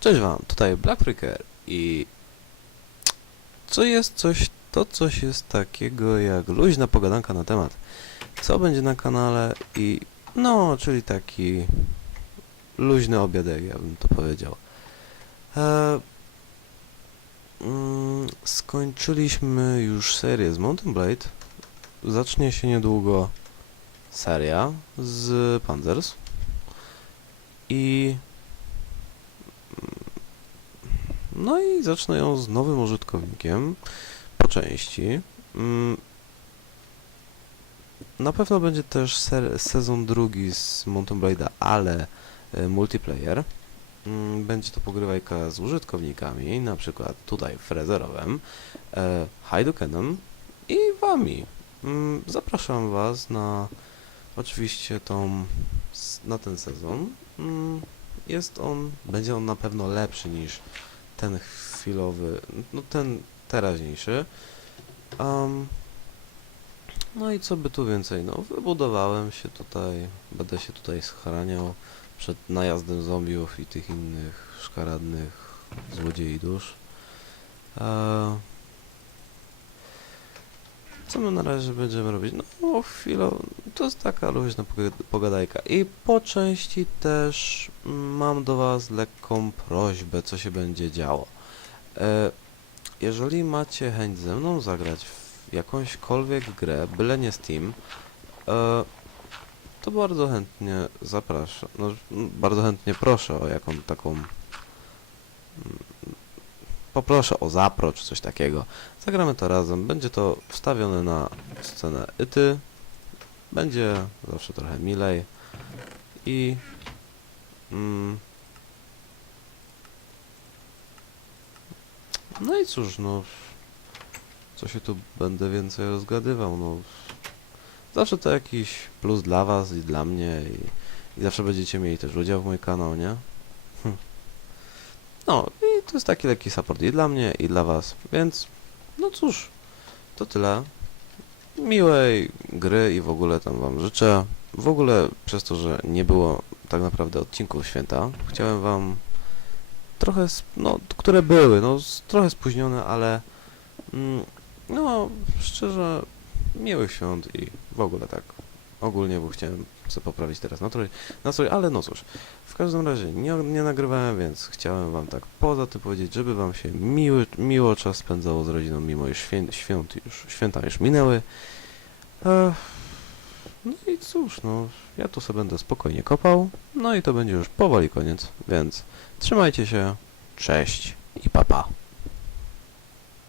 Cześć wam, tutaj Black Freaker i co jest coś, to coś jest takiego jak luźna pogadanka na temat co będzie na kanale i no, czyli taki luźny obiadek, ja bym to powiedział. E, mm, skończyliśmy już serię z Mountain Blade. Zacznie się niedługo seria z Panzers i No i zacznę ją z nowym użytkownikiem po części. Mm, Na pewno będzie też sezon drugi z Mountain Blade'a, ale multiplayer. Mm, Będzie to pogrywajka z użytkownikami, na przykład tutaj Frezerowem, e, Haidukenem i wami. Mm, Zapraszam was na oczywiście tą, na ten sezon. Mm, Jest on, będzie on na pewno lepszy niż ten chwilowy, no ten teraźniejszy. Um, no i co by tu więcej, no wybudowałem się tutaj, będę się tutaj schraniał przed najazdem zombiów i tych innych szkaradnych złodziei dusz. Co my na razie będziemy robić? No chwilę, to jest taka luźna poga- pogadajka. I po części też mam do Was lekką prośbę, co się będzie działo. E, jeżeli macie chęć ze mną zagrać w jakąśkolwiek grę, byle nie Steam, e, to bardzo chętnie zapraszam, no, bardzo chętnie proszę o jaką taką poproszę o zapro czy coś takiego. Zagramy to razem, będzie to wstawione na scenę Ity, będzie zawsze trochę milej. I mm, no i cóż, no co się tu będę więcej rozgadywał, no zawsze to jakiś plus dla was i dla mnie i, i zawsze będziecie mieli też udział w mój kanał, nie? Hm. No i to jest taki lekki support i dla mnie i dla was, więc no cóż, to tyle. Miłej gry i w ogóle tam wam życzę. W ogóle przez to, że nie było tak naprawdę odcinków święta, chciałem wam trochę, no, które były, no, trochę spóźnione, ale mm, no, szczerze, miłych świąt i w ogóle tak ogólnie, bo chciałem sobie poprawić teraz nastrój, nastrój, ale no cóż, w każdym razie nie, nie nagrywałem, więc chciałem wam tak poza tym powiedzieć, żeby wam się miły, miło czas spędzało z rodziną, mimo iż świę, świąt już, święta już minęły. Ech, no i cóż, no, ja tu sobie będę spokojnie kopał, no i to będzie już powoli koniec, więc trzymajcie się, cześć i papa. Pa.